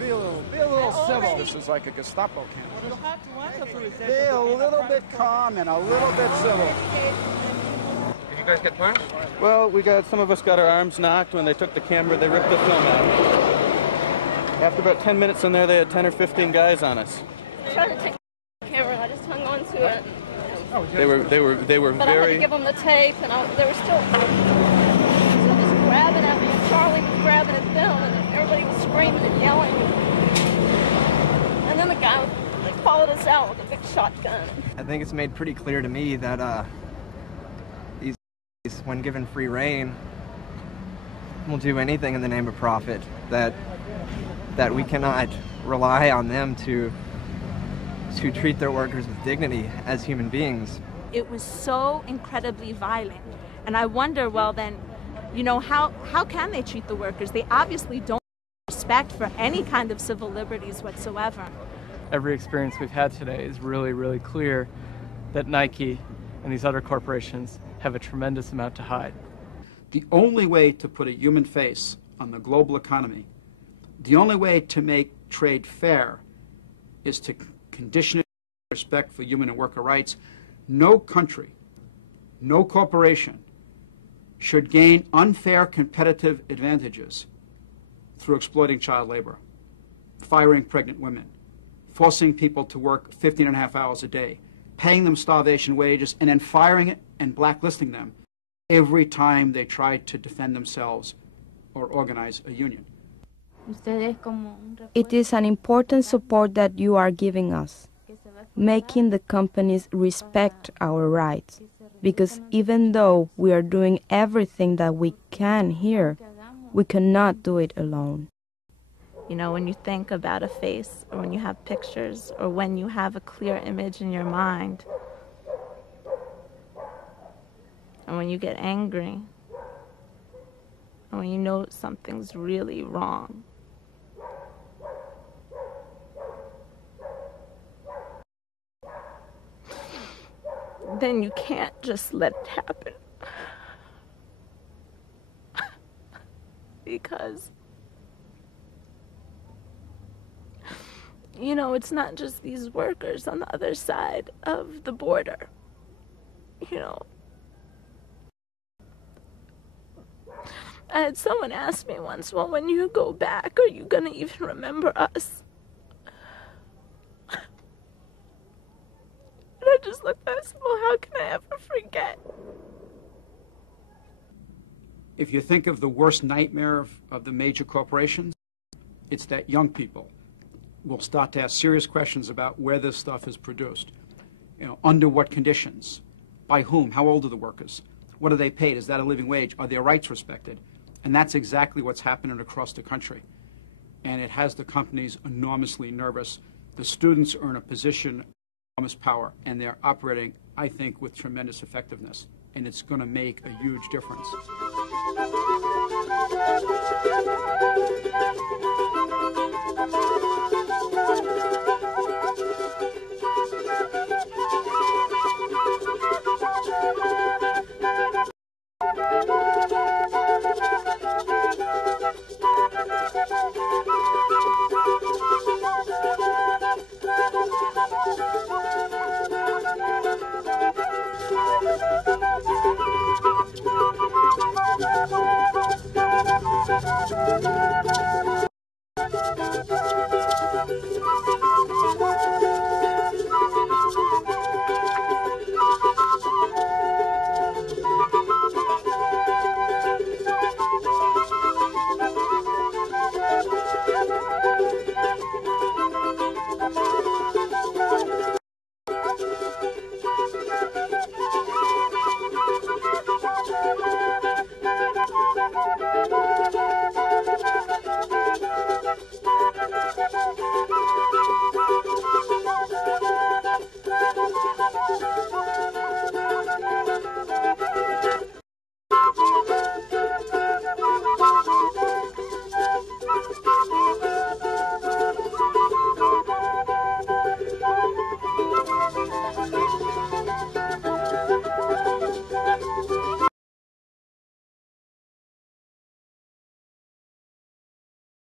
Be a little civil. This is like a Gestapo camp. Be a little bit calm and a little bit civil. Did you guys get punched? Well, some of us got our arms knocked. When they took the camera, they ripped the film out. After about 10 minutes in there, they had 10 or 15 guys on us. I tried to take the camera, I just hung on to it. They were but I had to give them the tape, and they were still just grabbing at me. And Charlie was grabbing his film, and everybody was screaming and yelling. And then the guy followed us out with a big shotgun. I think it's made pretty clear to me that these, when given free rein, will do anything in the name of profit. That we cannot rely on them to treat their workers with dignity as human beings. It was so incredibly violent. And I wonder, well then, you know, how can they treat the workers? They obviously don't have respect for any kind of civil liberties whatsoever. Every experience we've had today is really, really clear that Nike and these other corporations have a tremendous amount to hide. The only way to put a human face on the global economy, the only way to make trade fair, is to condition it with respect for human and worker rights. No country, no corporation should gain unfair competitive advantages through exploiting child labor, firing pregnant women, forcing people to work 15.5 hours a day, paying them starvation wages, and then firing it and blacklisting them every time they try to defend themselves or organize a union. It is an important support that you are giving us, making the companies respect our rights, because even though we are doing everything that we can here, we cannot do it alone. You know, when you think about a face, or when you have pictures, or when you have a clear image in your mind, and when you get angry, and when you know something's really wrong, then you can't just let it happen. Because, you know, it's not just these workers on the other side of the border, you know. I had someone ask me once, well, when you go back, are you gonna even remember us? And I just looked at us, well, how can I ever forget? If you think of the worst nightmare of the major corporations, it's that young people will start to ask serious questions about where this stuff is produced. You know, under what conditions, by whom, how old are the workers, what are they paid, is that a living wage, are their rights respected? And that's exactly what's happening across the country. And it has the companies enormously nervous. The students are in a position of enormous power, and they're operating, I think, with tremendous effectiveness. And it's going to make a huge difference.